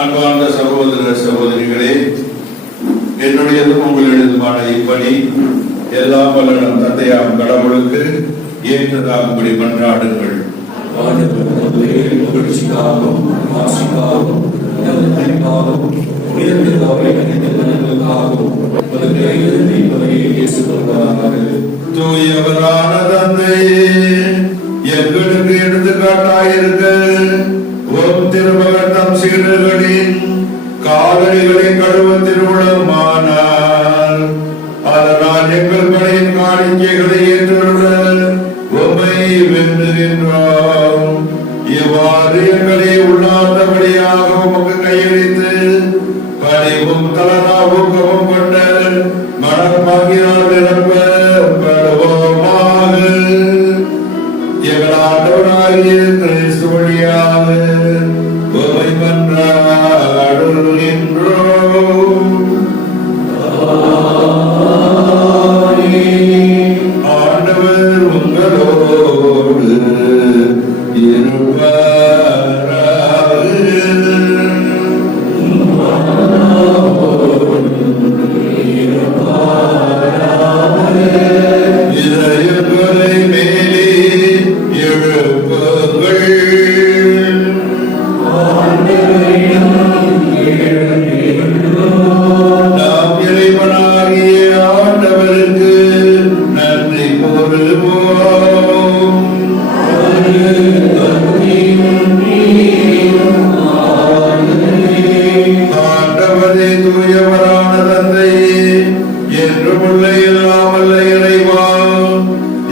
அன்பார்ந்த சகோதர சகோதரிகளே, என்னுடையதும் உங்களுடையதுமான இப்பணி எல்லாம் வல்ல தந்தையாம் கடவுளுக்கு ஏற்றதாகும்படி மன்றாடுங்கள். தூயவரான தந்தையே, எங்களுக்கு எடுத்துக்காட்டாயிருக்க ஓம் திருமகன் தம் சீடர்களின் காலடிகளை கழுவ திருவிழமானார். அதனால் எங்கள் படையின் காணிக்கைகளை ஏற்றுள்ள உம்மை வேண்டுகின்றோம். இவ்வாறு எங்களை உள்ளார்ந்தபடியாக உமக்கு கையளித்து பணிவும் தலனாவுக்கமும் கொண்ட மனமாகினால் நிரப்பப்படுவோமாக. எங்கள் ஆண்டவராகிய கிறிஸ்து வழியாக உம்மை மன்றாடுகின்றோம். ஆண்டவர் உங்களோடு இதயங்களை மேலே எழுப்புங்கள். நாம் இறைவனாகிய ஆண்டவருக்கு நன்றி கூறுவோம். ஆண்டவரே, தூயவரான தந்தையே, என்றும் உள்ள இல்லாமல்ல இறைவா,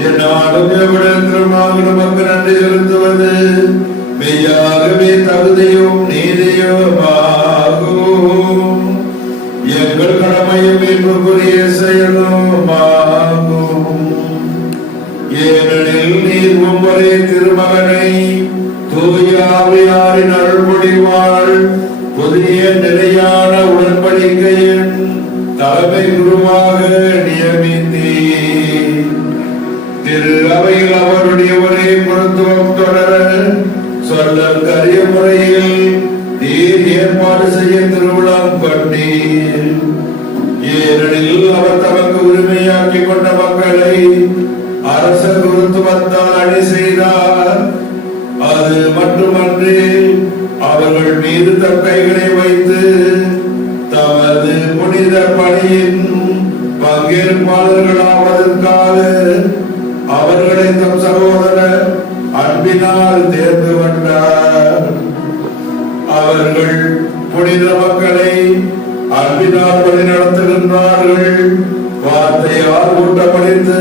என்னாலும் எவ்விடத்திலும் நாங்கள் நமக்கு நன்றி செலுத்துவது மெய்யாகவே தகுதியும் நீதியுமாகும். எங்கள் கடமையும் மீட்புக்குரிய செயலுமாகும். ஏனெனில் நீர் ஒவ்வொரு திருமகனை தூய ஆவியாரின் அருள்மொழிவாள் புதிய நிலையான உடன்படிக்கையின் தலைமை குருவாக நியமித்தீர். திரு அவையில் அவருடைய ஒரே மருத்துவம் தொடர சொல்லல் கரிய முறையில் நீர் ஏற்பாடு செய்ய திருவிழாம் கொண்டீர். ஏனெனில் அவர் தமக்கு உரிமையாக்கி கொண்ட மக்களை அரச குருத்துவத்தால் அணி செய்தார். அது மட்டுமன்றி அவர்கள் மீது தம் கைகளை வைத்து தமது புனித பணியின் பங்கேற்பாளர்களாவதற்காக அவர்களை தம் சகோதர அன்பினால் தேர்ந்து கொண்டார். அவர்கள் புனித மக்களை அன்பினால் வழிநடத்துகின்றார்கள். வார்த்தையால் ஊட்டமளித்து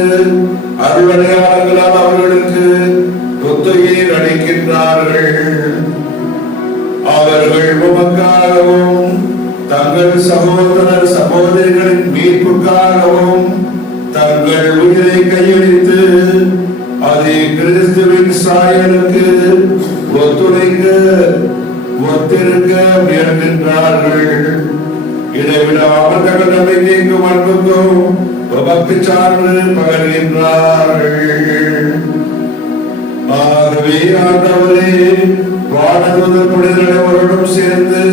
அருளடையாளங்களால் அவர்களுக்கு புத்துயிர் அளிக்கின்றார்கள். அவர்கள் உமக்காகவும் தங்கள் சகோதரர் சகோதரிகளின் மீட்புக்காகவும் தங்கள் உயிரை கையளித்து அதை கிறிஸ்துவின் சாயலுக்கு ஒத்திருக்க முயல்கின்றார்கள். இடைவிடாமல் தங்கள் நம்பிக்கைக்கும் அன்புக்கும் பக்தி சான்று பகர்கின்றார்கள். ஆகவே ஆண்டவரே, வானதூதர் புனிதர்களோடும் சேர்ந்து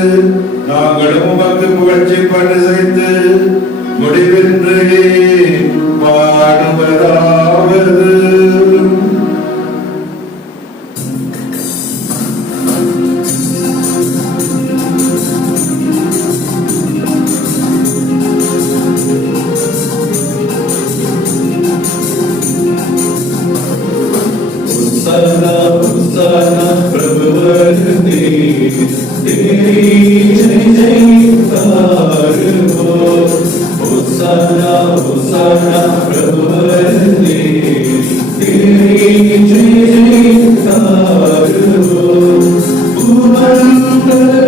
நாங்களும் உமக்கு புகழ்ச்சி பண்ணி செய்து முடிவின்றி பாடுவதாவது.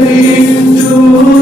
Thank you.